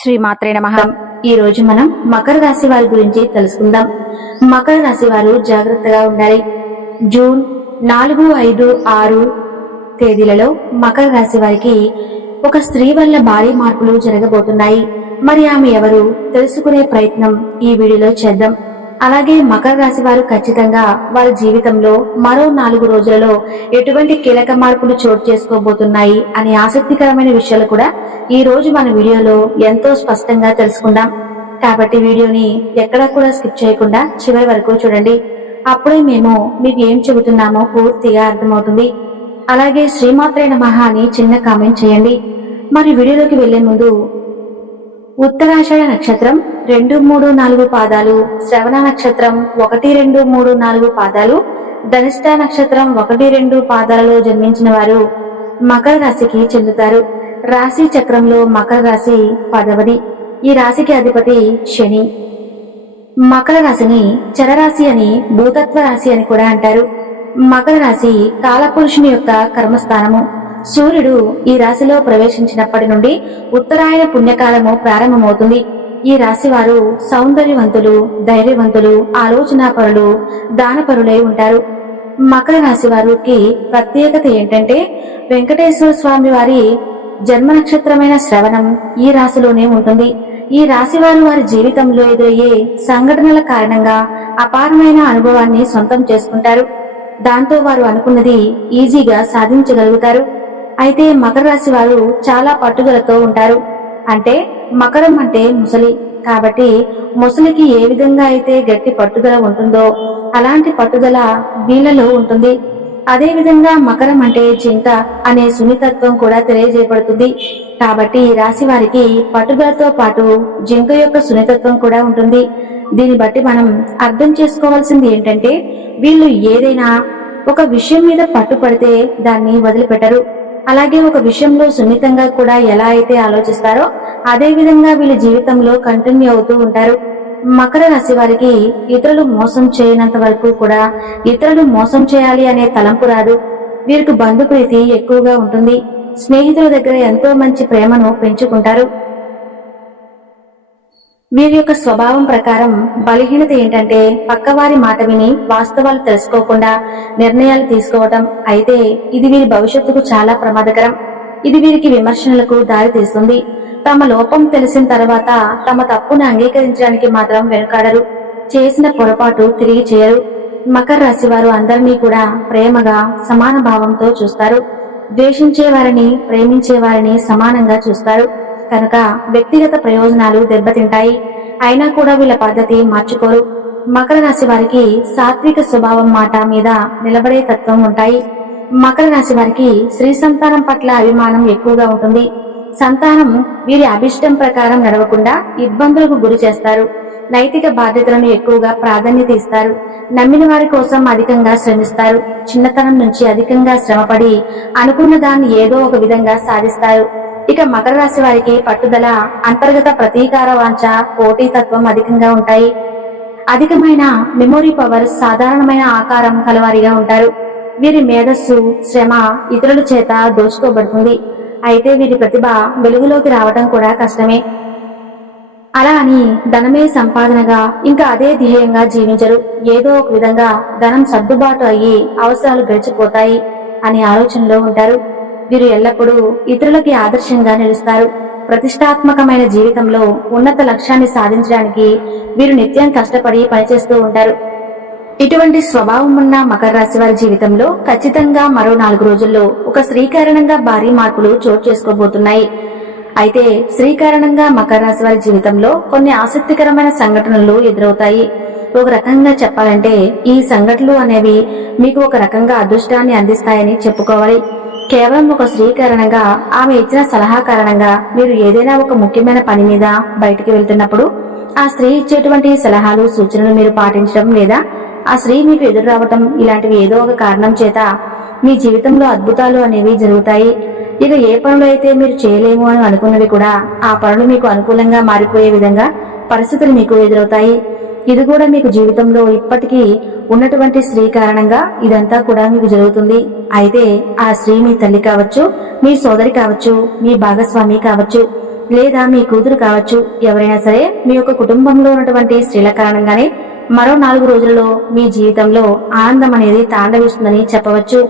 శ్రీమాత్రే నమః. ఈ రోజు మనం మకర రాశి వారి గురించి తెలుసుకుందాం. మకర రాశి వారు జాగ్రత్తగా ఉండాలి. జూన్ 4, 5, 6 తేదీలలో మకర రాశి వారికి ఒక స్త్రీ వల్ల భారీ మార్పులు జరగబోతున్నాయి. మరి ఆమె ఎవరు తెలుసుకునే ప్రయత్నం ఈ వీడియోలో చేద్దాం. అలాగే మకర రాశి వారు ఖచ్చితంగా వారి జీవితంలో మరో 4 రోజులలో ఎటువంటి కీలక మార్పులు చోటు చేసుకోబోతున్నాయి అనే ఆసక్తికరమైన విషయాలు కూడా ఈ రోజు మన వీడియోలో ఎంతో స్పష్టంగా తెలుసుకుందాం. కాబట్టి వీడియోని ఎక్కడా కూడా స్కిప్ చేయకుండా చివరి వరకు చూడండి. అప్పుడే మేము మీకు ఏం చెబుతున్నామో పూర్తిగా అర్థమవుతుంది. అలాగే శ్రీమాత్రే నమః అని చిన్న కామెంట్ చేయండి. మరి వీడియోలోకి వెళ్లే ముందు ఉత్తరాషాఢ నక్షత్రం 2, 3, 4 పాదాలు, శ్రవణ నక్షత్రం 1, 2, 3, 4 పాదాలు, ధనిష్ట నక్షత్రం 1, 2 పాదాలలో జన్మించిన వారు మకర రాశికి చెందుతారు. రాశి చక్రంలో మకర రాశి 10వది. ఈ రాశికి అధిపతి శని. మకర రాశిని చరరాశి అని, భూతత్వ రాశి అని కూడా అంటారు. మకర రాశి కాలపురుషుని యొక్క కర్మస్థానము. సూర్యుడు ఈ రాశిలో ప్రవేశించినప్పటి నుండి ఉత్తరాయణ పుణ్యకాలము ప్రారంభమవుతుంది. ఈ రాశి వారు సౌందర్యవంతులు, ధైర్యవంతులు, ఆలోచనాపరులు, దానపరులై ఉంటారు. మకర రాశి వారికి ప్రత్యేకత ఏంటంటే వెంకటేశ్వర స్వామి వారి జన్మ నక్షత్రమైన శ్రవణం ఈ రాశిలోనే ఉంటుంది. ఈ రాశి వారు వారి జీవితంలో ఎదురయ్యే సంఘటనల కారణంగా అపారమైన అనుభవాన్ని సొంతం చేసుకుంటారు. దాంతో వారు అనుకున్నది ఈజీగా సాధించగలుగుతారు. అయితే మకర రాశి వారు చాలా పట్టుదలతో ఉంటారు. అంటే మకరం అంటే ముసలి, కాబట్టి ముసలికి ఏ విధంగా అయితే గట్టి పట్టుదల ఉంటుందో అలాంటి పట్టుదల వీళ్ళలో ఉంటుంది. అదే విధంగా మకరం అంటే జింక అనే సున్నితత్వం కూడా తెలియజేయబడుతుంది. కాబట్టి ఈ రాశి వారికి పట్టుదలతో పాటు జింక యొక్క సున్నితత్వం కూడా ఉంటుంది. దీన్ని బట్టి మనం అర్థం చేసుకోవాల్సింది ఏంటంటే వీళ్ళు ఏదైనా ఒక విషయం మీద పట్టుపడితే దాన్ని వదిలిపెట్టరు. అలాగే ఒక విషయంలో సున్నితంగా కూడా ఎలా అయితే ఆలోచిస్తారో అదే విధంగా వీళ్ళ జీవితంలో కంటిన్యూ అవుతూ ఉంటారు. మకర రాశి వారికి ఇతరులు మోసం చేయనంత వరకు కూడా ఇతరులు మోసం చేయాలి అనే తలంపు రాదు. వీరికి బంధుప్రీతి ఎక్కువగా ఉంటుంది. స్నేహితుల దగ్గర ఎంతో మంచి ప్రేమను పెంచుకుంటారు. వీరి యొక్క స్వభావం ప్రకారం బలహీనత ఏంటంటే పక్కవారి మాట విని వాస్తవాలు తెలుసుకోకుండా నిర్ణయాలు తీసుకోవటం. అయితే ఇది వీరి భవిష్యత్తుకు చాలా ప్రమాదకరం. ఇది వీరికి విమర్శనలకు దారి తీస్తుంది. తమ లోపం తెలిసిన తర్వాత తమ తప్పును అంగీకరించడానికి మాత్రం వెనుకాడరు. చేసిన పొరపాటు తిరిగి చేయరు. మకర రాశి వారు అందరినీ కూడా ప్రేమగా, సమాన భావంతో చూస్తారు. ద్వేషించే వారిని, ప్రేమించే వారిని సమానంగా చూస్తారు. కనుక వ్యక్తిగత ప్రయోజనాలు దెబ్బతింటాయి. అయినా కూడా వీళ్ళ పద్ధతి మార్చుకోరు. మకర రాశి వారికి సాత్విక స్వభావం, మాట మీద నిలబడే తత్వం ఉంటాయి. మకర రాశి వారికి స్త్రీ సంతానం పట్ల అభిమానం ఎక్కువగా ఉంటుంది. సంతానం వీరి అభిష్టం ప్రకారం నడవకుండా ఇబ్బందులకు గురి చేస్తారు. నైతిక బాధ్యతలను ఎక్కువగా ప్రాధాన్యత ఇస్తారు. నమ్మిన వారి కోసం అధికంగా శ్రమిస్తారు. చిన్నతనం నుంచి అధికంగా శ్రమపడి అనుకున్న దాన్ని ఏదో ఒక విధంగా సాధిస్తారు. ఇక మకర రాశి వారికి పట్టుదల, అంతర్గత ప్రతీకార వాంఛ, పోటీతత్వం అధికంగా ఉంటాయి. అధికమైన మెమొరీ పవర్, సాధారణమైన ఆకారం కలవారిగా ఉంటారు. వీరి మేధస్సు, శ్రమ ఇతరుల చేత దోచుకోబడుతుంది. అయితే వీరి ప్రతిభ వెలుగులోకి రావడం కూడా కష్టమే. అలా అని ధనమే సంపాదనగా ఇంకా అదే ధ్యేయంగా జీవించరు. ఏదో ఒక విధంగా ధనం సర్దుబాటు అయ్యి అవసరాలు గడిచిపోతాయి అనే ఆలోచనలో ఉంటారు. వీరు ఎల్లప్పుడూ ఇతరులకి ఆదర్శంగా నిలుస్తారు. ప్రతిష్టాత్మకమైన జీవితంలో ఉన్నత లక్ష్యాన్ని సాధించడానికి వీరు నిత్యం కష్టపడి పనిచేస్తూ ఉంటారు. ఇటువంటి స్వభావం ఉన్న మకర రాశి వారి జీవితంలో ఖచ్చితంగా మరో 4 రోజుల్లో ఒక స్త్రీ కారణంగా భారీ మార్పులు చోటు చేసుకోబోతున్నాయి. అయితే స్త్రీ కారణంగా మకర రాశి వారి జీవితంలో కొన్ని ఆసక్తికరమైన సంఘటనలు ఎదురవుతాయి. ఒక రకంగా చెప్పాలంటే ఈ సంఘటనలు అనేవి మీకు ఒక రకంగా అదృష్టాన్ని అందిస్తాయని చెప్పుకోవాలి. కేవలం ఒక స్త్రీ కారణంగా, ఆమె ఇచ్చిన సలహా కారణంగా మీరు ఏదైనా ఒక ముఖ్యమైన పని మీద బయటికి వెళ్తున్నప్పుడు ఆ స్త్రీ ఇచ్చేటువంటి సలహాలు, సూచనలు మీరు పాటించడం లేదా ఆ స్త్రీ మీకు ఎదురు రావటం ఇలాంటివి ఏదో ఒక కారణం చేత మీ జీవితంలో అద్భుతాలు అనేవి జరుగుతాయి. ఇక ఏ పనులు అయితే మీరు చేయలేము అని అనుకున్నవి కూడా ఆ పనులు మీకు అనుకూలంగా మారిపోయే విధంగా పరిస్థితులు మీకు ఎదురవుతాయి. ఇది కూడా మీకు జీవితంలో ఇప్పటికీ ఉన్నటువంటి స్త్రీ కారణంగా ఇదంతా కూడా మీకు జరుగుతుంది. అయితే ఆ స్త్రీ మీ తల్లి కావచ్చు, మీ సోదరి కావచ్చు, మీ భాగస్వామి కావచ్చు. లేదా మీ కూతురు కావచ్చు. ఎవరైనా సరే మీ యొక్క కుటుంబంలో ఉన్నటువంటి స్త్రీల కారణంగానే మరో 4 రోజులలో మీ జీవితంలో ఆనందం అనేది తాండవిస్తుందని చెప్పవచ్చు.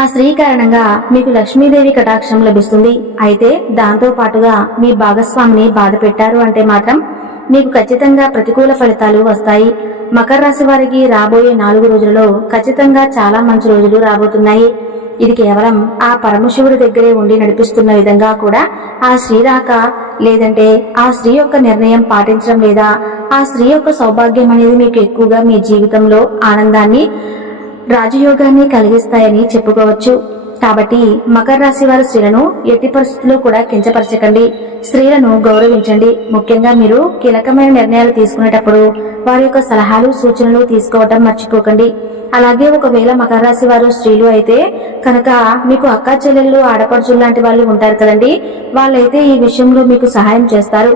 ఆ స్త్రీ కారణంగా మీకు లక్ష్మీదేవి కటాక్షం లభిస్తుంది. అయితే దాంతో పాటుగా మీ భాగస్వామిని బాధ పెట్టారు అంటే మాత్రం మీకు ఖచ్చితంగా ప్రతికూల ఫలితాలు వస్తాయి. మకర రాశి వారికి రాబోయే 4 రోజులలో ఖచ్చితంగా చాలా మంచి రోజులు రాబోతున్నాయి. ఇది కేవలం ఆ పరమశివుడి దగ్గరే ఉండి నడిపిస్తున్న విధంగా కూడా ఆ స్త్రీ రాక, లేదంటే ఆ స్త్రీ యొక్క నిర్ణయం పాటించడం, లేదా ఆ స్త్రీ యొక్క సౌభాగ్యం అనేది మీకు ఎక్కువగా మీ జీవితంలో ఆనందాన్ని, రాజయోగాన్ని కలిగిస్తాయని చెప్పుకోవచ్చు. కాబట్టి మకర రాశి వారి స్త్రీలను ఎట్టి పరిస్థితుల్లో కూడా కించపరచకండి. స్త్రీలను గౌరవించండి. ముఖ్యంగా మీరు కీలకమైన నిర్ణయాలు తీసుకునేటప్పుడు వారి యొక్క సలహాలు, సూచనలు తీసుకోవటం మర్చిపోకండి. అలాగే ఒకవేళ మకర రాశి వారు స్త్రీలు అయితే కనుక మీకు అక్క చెల్లెళ్ళు, ఆడపడుచులు లాంటి వాళ్ళు ఉంటారు కదండి. వాళ్ళైతే ఈ విషయంలో మీకు సహాయం చేస్తారు.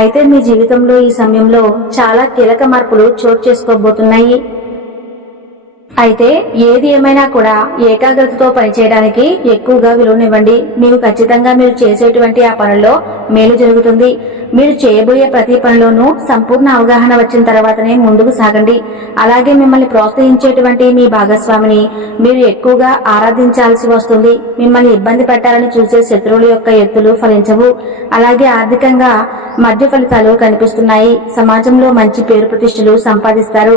అయితే మీ జీవితంలో ఈ సమయంలో చాలా కీలక మార్పులు చోటు చేసుకోబోతున్నాయి. అయితే ఏది ఏమైనా కూడా ఏకాగ్రతతో పనిచేయడానికి ఎక్కువగా విలువనివ్వండి. మీకు ఖచ్చితంగా మీరు చేసేటువంటి ఆ పనుల్లో మేలు జరుగుతుంది. మీరు చేయబోయే ప్రతి పనిలోనూ సంపూర్ణ అవగాహన వచ్చిన తర్వాతనే ముందుకు సాగండి. అలాగే మిమ్మల్ని ప్రోత్సహించేటువంటి మీ భాగస్వామిని మీరు ఎక్కువగా ఆరాధించాల్సి వస్తుంది. మిమ్మల్ని ఇబ్బంది పెట్టాలని చూసే శత్రువుల యొక్క ఎత్తులు ఫలించవు. అలాగే ఆర్థికంగా మధ్య ఫలితాలు కనిపిస్తున్నాయి. సమాజంలో మంచి పేరు ప్రతిష్టలు సంపాదిస్తారు.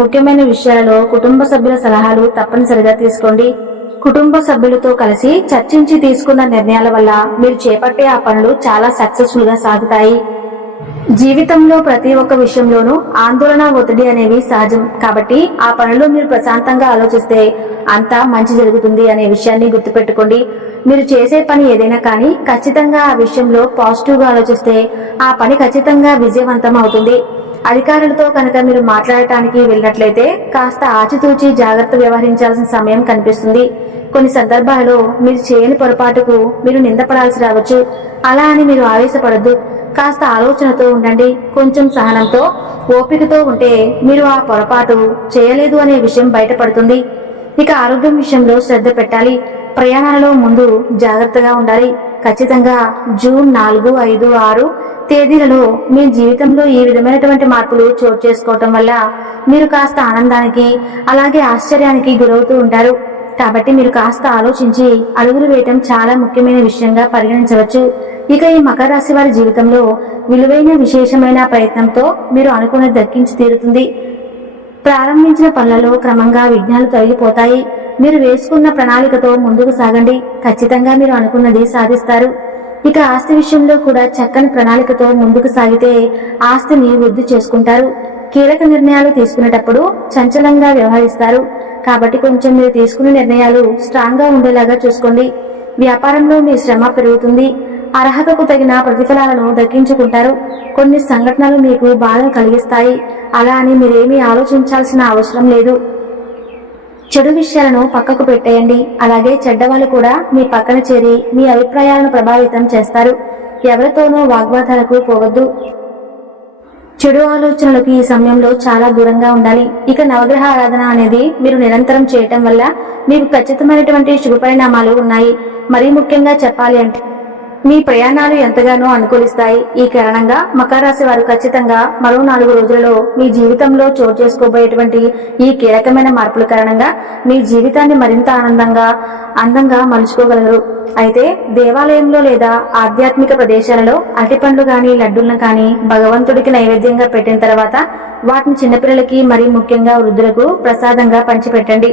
ముఖ్యమైన విషయాలలో కుటుంబ సభ్యుల సలహాలు తప్పనిసరిగా తీసుకోండి. కుటుంబ సభ్యులతో కలిసి చర్చించి తీసుకున్న నిర్ణయాల వల్ల మీరు చేపట్టే ఆ పనులు చాలా సక్సెస్ఫుల్ గా సాగుతాయి. జీవితంలో ప్రతి ఒక్క విషయంలోనూ ఆందోళన, ఒత్తిడి అనేవి సహజం. కాబట్టి ఆ పనులు మీరు ప్రశాంతంగా ఆలోచిస్తే అంతా మంచి జరుగుతుంది అనే విషయాన్ని గుర్తుపెట్టుకోండి. మీరు చేసే పని ఏదైనా కానీ ఖచ్చితంగా ఆ విషయంలో పాజిటివ్ గా ఆలోచిస్తే ఆ పని ఖచ్చితంగా విజయవంతం అవుతుంది. అధికారులతో కనుక మీరు మాట్లాడటానికి వెళ్ళినట్లయితే కాస్త ఆచితూచి జాగ్రత్త వ్యవహరించాల్సిన సమయం కనిపిస్తుంది. కొన్ని సందర్భాలలో మీరు చేయని పొరపాటుకు మీరు నిందపడాల్సి రావచ్చు. అలా అని మీరు ఆవేశపడద్దు. కాస్త ఆలోచనతో ఉండండి. కొంచెం సహనంతో, ఓపికతో ఉంటే మీరు ఆ పొరపాటు చేయలేదు అనే విషయం బయటపడుతుంది. ఇక ఆరోగ్యం విషయంలో శ్రద్ధ పెట్టాలి. ప్రయాణాలలో ముందు జాగ్రత్తగా ఉండాలి. ఖచ్చితంగా జూన్ 4, 5, 6 తేదీలలో మీ జీవితంలో ఈ విధమైనటువంటి మార్పులు చోటు చేసుకోవటం వల్ల మీరు కాస్త ఆనందానికి, అలాగే ఆశ్చర్యానికి గురవుతూ ఉంటారు. కాబట్టి మీరు కాస్త ఆలోచించి అడుగులు వేయటం చాలా ముఖ్యమైన విషయంగా పరిగణించవచ్చు. ఇక ఈ మకర రాశి వారి జీవితంలో విలువైన, విశేషమైన ప్రయత్నంతో మీరు అనుకున్నది దక్కించి తీరుతుంది. ప్రారంభించిన పనులలో క్రమంగా విఘ్నాలు తొలగిపోతాయి. మీరు వేసుకున్న ప్రణాళికతో ముందుకు సాగండి. ఖచ్చితంగా మీరు అనుకున్నది సాధిస్తారు. ఇక ఆస్తి విషయంలో కూడా చక్కని ప్రణాళికతో ముందుకు సాగితే ఆస్తిని వృద్ధి చేసుకుంటారు. కీలక నిర్ణయాలు తీసుకునేటప్పుడు చంచలంగా వ్యవహరిస్తారు. కాబట్టి కొంచెం మీరు తీసుకునే నిర్ణయాలు స్ట్రాంగ్ గా ఉండేలాగా చూసుకోండి. వ్యాపారంలో మీ శ్రమ పెరుగుతుంది. అర్హతకు తగిన ప్రతిఫలాలను దక్కించుకుంటారు. కొన్ని సంఘటనలు మీకు బాధను కలిగిస్తాయి. అలా అని మీరేమీ ఆలోచించాల్సిన అవసరం లేదు. చెడు విషయాలను పక్కకు పెట్టేయండి. అలాగే చెడ్డవాళ్ళు కూడా మీ పక్కన చేరి మీ అభిప్రాయాలను ప్రభావితం చేస్తారు. ఎవరితోనూ వాగ్వాదాలకు పోవద్దు. చెడు ఆలోచనలకు ఈ సమయంలో చాలా దూరంగా ఉండాలి. ఇక నవగ్రహ ఆరాధన అనేది మీరు నిరంతరం చేయటం వల్ల మీకు ఖచ్చితమైనటువంటి శుభ పరిణామాలు ఉన్నాయి. మరీ ముఖ్యంగా చెప్పాలి అంటే మీ ప్రయాణాలు ఎంతగానో అనుకూలిస్తాయి. ఈ కారణంగా మకర రాశి వారు ఖచ్చితంగా మరో 4 రోజులలో మీ జీవితంలో చోటు చేసుకోబోయేటువంటి ఈ కీలకమైన మార్పుల కారణంగా మీ జీవితాన్ని మరింత అందంగా మలుచుకోగలరు. అయితే దేవాలయంలో లేదా ఆధ్యాత్మిక ప్రదేశాలలో అరటిపండ్లు గాని, లడ్డూలను కానీ భగవంతుడికి నైవేద్యంగా పెట్టిన తర్వాత వాటిని చిన్నపిల్లలకి, మరీ ముఖ్యంగా వృద్ధులకు ప్రసాదంగా పంచిపెట్టండి.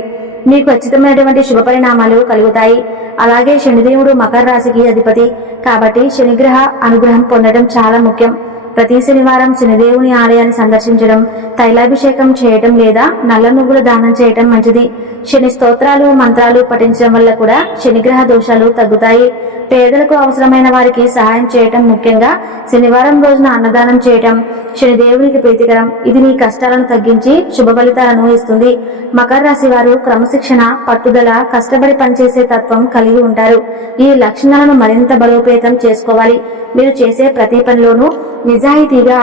మీకు ఖచ్చితమైనటువంటి శుభ పరిణామాలు కలుగుతాయి. అలాగే శనిదేవుడు మకర రాశికి అధిపతి కాబట్టి శనిగ్రహ అనుగ్రహం పొందడం చాలా ముఖ్యం. ప్రతి శనివారం శనిదేవుని ఆలయాన్ని సందర్శించడం, తైలాభిషేకం చేయటం లేదా నల్ల నువ్వుల దానం చేయటం మంచిది. శని స్తోత్రాలు, మంత్రాలు పఠించడం వల్ల కూడా శనిగ్రహ దోషాలు తగ్గుతాయి. పేదలకు, అవసరమైన వారికి సహాయం చేయటం, ముఖ్యంగా శనివారం రోజున అన్నదానం చేయటం శనిదేవునికి ప్రీతికరం. ఇది మీ కష్టాలను తగ్గించి శుభ ఫలితాలను ఇస్తుంది. మకర రాశి వారు క్రమశిక్షణ, పట్టుదల, కష్టపడి పనిచేసే తత్వం కలిగి ఉంటారు. ఈ లక్షణాలను మరింత బలోపేతం చేసుకోవాలి. మీరు చేసే ప్రతి పనిలోనూ నిజాయితీగా,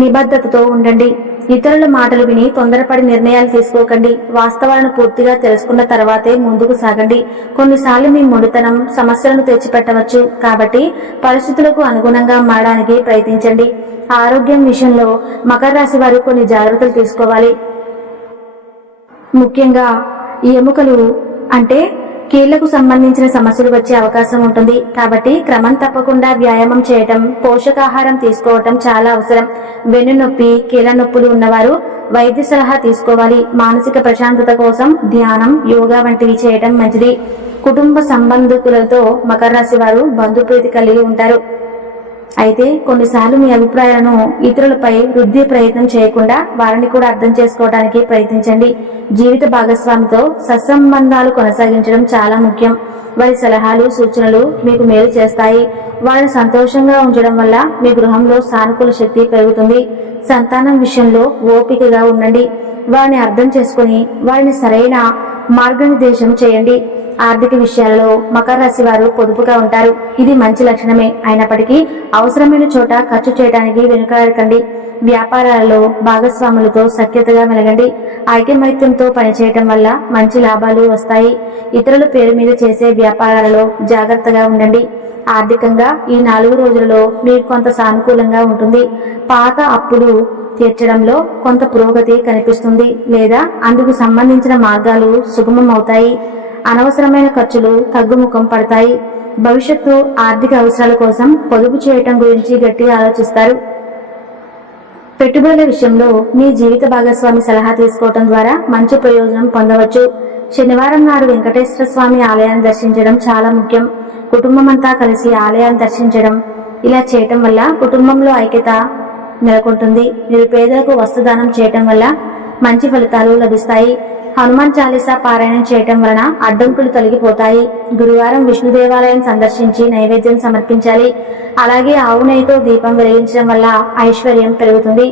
నిబద్ధతతో ఉండండి. ఇతరుల మాటలు విని తొందరపడి నిర్ణయాలు తీసుకోకండి. వాస్తవాలను పూర్తిగా తెలుసుకున్న తర్వాతే ముందుకు సాగండి. కొన్నిసార్లు మీ మొండితనం సమస్యలను తెచ్చిపెట్టవచ్చు. కాబట్టి పరిస్థితులకు అనుగుణంగా మారడానికి ప్రయత్నించండి. ఆరోగ్యం విషయంలో మకర రాశి వారు కొన్ని జాగ్రత్తలు తీసుకోవాలి. ముఖ్యంగా ఎముకలు అంటే కీళ్లకు సంబంధించిన సమస్యలు వచ్చే అవకాశం ఉంటుంది. కాబట్టి క్రమం తప్పకుండా వ్యాయామం చేయటం, పోషకాహారం తీసుకోవటం చాలా అవసరం. వెన్నునొప్పి, కీళ్ల నొప్పులు ఉన్నవారు వైద్య సలహా తీసుకోవాలి. మానసిక ప్రశాంతత కోసం ధ్యానం, యోగా వంటివి చేయటం మంచిది. కుటుంబ సంబంధికులతో మకర రాశి వారు బంధుప్రీతి కలిగి ఉంటారు. అయితే కొన్నిసార్లు మీ అభిప్రాయాలను ఇతరులపై రుద్దే ప్రయత్నం చేయకుండా వారిని కూడా అర్థం చేసుకోవడానికి ప్రయత్నించండి. జీవిత భాగస్వామితో సత్సంబంధాలు కొనసాగించడం చాలా ముఖ్యం. వారి సలహాలు, సూచనలు మీకు మేలు చేస్తాయి. వారిని సంతోషంగా ఉంచడం వల్ల మీ గృహంలో సానుకూల శక్తి పెరుగుతుంది. సంతానం విషయంలో ఓపికగా ఉండండి. వారిని అర్థం చేసుకుని వారిని సరైన మార్గనిర్దేశం చేయండి. ఆర్థిక విషయాలలో మకర రాశి వారు పొదుపుగా ఉంటారు. ఇది మంచి లక్షణమే. అయినప్పటికీ అవసరమైన చోట ఖర్చు చేయడానికి వెనుకాడకండి. వ్యాపారాలలో భాగస్వాములతో సఖ్యతగా మెలగండి. ఐకమత్యంతో పనిచేయటం వల్ల మంచి లాభాలు వస్తాయి. ఇతరుల పేరు మీద చేసే వ్యాపారాలలో జాగ్రత్తగా ఉండండి. ఆర్థికంగా ఈ 4 రోజులలో మీకు కొంత సానుకూలంగా ఉంటుంది. పాత అప్పులు తీర్చడంలో కొంత పురోగతి కనిపిస్తుంది, లేదా అందుకు సంబంధించిన మార్గాలు సుగమం అవుతాయి. అనవసరమైన ఖర్చులు తగ్గుముఖం పడతాయి. భవిష్యత్తు ఆర్థిక అవసరాల కోసం పొదుపు చేయటం గురించి గట్టిగా ఆలోచిస్తారు. పెట్టుబడుల విషయంలో మీ జీవిత భాగస్వామి సలహా తీసుకోవటం ద్వారా మంచి ప్రయోజనం పొందవచ్చు. శనివారం నాడు వెంకటేశ్వర స్వామి ఆలయాన్ని దర్శించడం చాలా ముఖ్యం. కుటుంబం అంతా కలిసి ఆలయాన్ని దర్శించడం, ఇలా చేయటం వల్ల కుటుంబంలో ఐక్యత నెలకొంటుంది. నిరుపేదలకు వస్త్రదానం చేయటం వల్ల మంచి ఫలితాలు లభిస్తాయి. హనుమాన్ చాలీసా పారాయణం చేయటం వలన అడ్డంకులు తొలగిపోతాయి. గురువారం విష్ణు దేవాలయం సందర్శించి నైవేద్యం సమర్పించాలి. అలాగే ఆవు నెయ్యితో దీపం వెలిగించడం వల్ల ఐశ్వర్యం పెరుగుతుంది.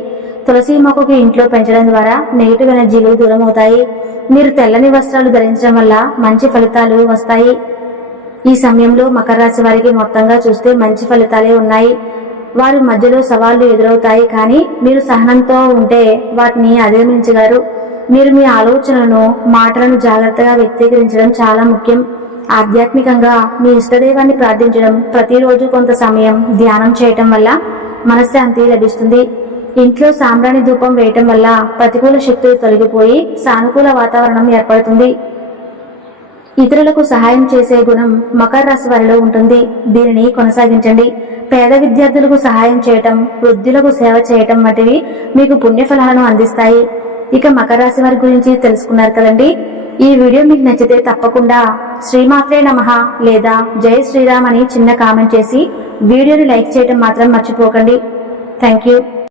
తులసి మొక్కకు ఇంట్లో పెంచడం ద్వారా నెగిటివ్ ఎనర్జీలు దూరం అవుతాయి. మీరు తెల్లని వస్త్రాలు ధరించడం వల్ల మంచి ఫలితాలు వస్తాయి. ఈ సమయంలో మకర రాశి వారికి మొత్తంగా చూస్తే మంచి ఫలితాలే ఉన్నాయి. వారి మధ్యలో సవాళ్లు ఎదురవుతాయి, కానీ మీరు సహనంతో ఉంటే వాటిని అధిగమించగలరు. మీరు మీ ఆలోచనలను, మాటలను జాగ్రత్తగా వ్యక్తీకరించడం చాలా ముఖ్యం. ఆధ్యాత్మికంగా మీ ఇష్టదైవాన్ని ప్రార్థించడం, ప్రతిరోజు కొంత సమయం ధ్యానం చేయటం వల్ల మనశ్శాంతి లభిస్తుంది. ఇంట్లో సాంబ్రాణి ధూపం వేయటం వల్ల ప్రతికూల శక్తులు తొలగిపోయి సానుకూల వాతావరణం ఏర్పడుతుంది. ఇతరులకు సహాయం చేసే గుణం మకర రాశి వారిలో ఉంటుంది. దీనిని కొనసాగించండి. పేద విద్యార్థులకు సహాయం చేయటం, వృద్ధులకు సేవ చేయటం వంటివి మీకు పుణ్యఫలాలను అందిస్తాయి. ఇక మకర రాశి వారి గురించి తెలుసుకున్నారు కదండి. ఈ వీడియో మీకు నచ్చితే తప్పకుండా శ్రీమాత్రే నమః లేదా జై శ్రీరామ్ అని చిన్న కామెంట్ చేసి వీడియోని లైక్ చేయడం మాత్రం మర్చిపోకండి. Thank you.